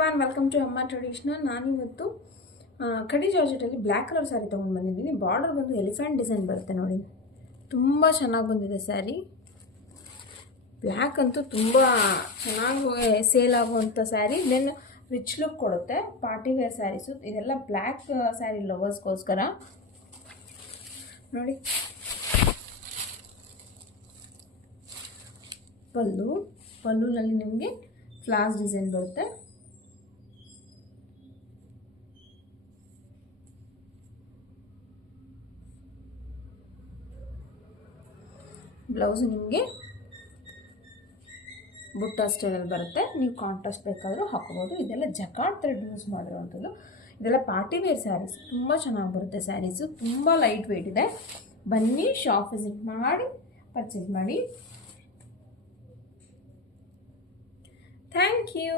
Everyone, welcome to ಅಮ್ಮ traditional. ನಾನಿವತ್ತು ಕಡಿ ಜಾರ್ಜೆಟಲ್ಲಿ ಬ್ಲ್ಯಾಕ್ ಕಲರ್ ಸ್ಯಾರಿ ತೊಗೊಂಡು ಬಂದಿದ್ದೀನಿ. ಬಾರ್ಡರ್ ಬಂದು ಎಲಿಫೆಂಟ್ ಡಿಸೈನ್ ಬರುತ್ತೆ ನೋಡಿ, ತುಂಬ ಚೆನ್ನಾಗಿ ಬಂದಿದೆ ಸ್ಯಾರಿ. ಬ್ಲ್ಯಾಕ್ ಅಂತೂ ತುಂಬ ಚೆನ್ನಾಗಿ ಸೇಲ್ ಆಗುವಂಥ ಸ್ಯಾರಿ, ದೆನ್ ರಿಚ್ ಲುಕ್ ಕೊಡುತ್ತೆ. ಪಾರ್ಟಿ ವೇರ್ ಸ್ಯಾರೀಸು ಇದೆಲ್ಲ ಬ್ಲ್ಯಾಕ್ ಸ್ಯಾರಿ ಲವರ್ಸ್ಗೋಸ್ಕರ ನೋಡಿ. ಪಲ್ಲುನಲ್ಲಿ ನಿಮಗೆ ಫ್ಲಾಸ್ ಡಿಸೈನ್ ಬರುತ್ತೆ. ಬ್ಲೌಸ್ ನಿಮಗೆ ಬುಟ್ಟ ಸ್ಟೈಲಲ್ಲಿ ಬರುತ್ತೆ. ನೀವು ಕಾಂಟ್ರಾಸ್ಟ್ ಬೇಕಾದರೂ ಹಾಕೋಬೋದು. ಇದೆಲ್ಲ ಜಕಾರ್ಡ್ ಥ್ರೆಡ್ ಯೂಸ್ ಮಾಡಿರುವಂಥದ್ದು. ಇದೆಲ್ಲ ಪಾರ್ಟಿ ವೇರ್ ಸ್ಯಾರೀಸ್, ತುಂಬ ಚೆನ್ನಾಗಿ ಬರುತ್ತೆ ಸ್ಯಾರೀಸು, ತುಂಬ ಲೈಟ್ ವೆಯ್ಟ್ ಇದೆ. ಬನ್ನಿ, ಶಾಪ್ ವಿಸಿಟ್ ಮಾಡಿ ಪರ್ಚೇಸ್ ಮಾಡಿ. Thank you.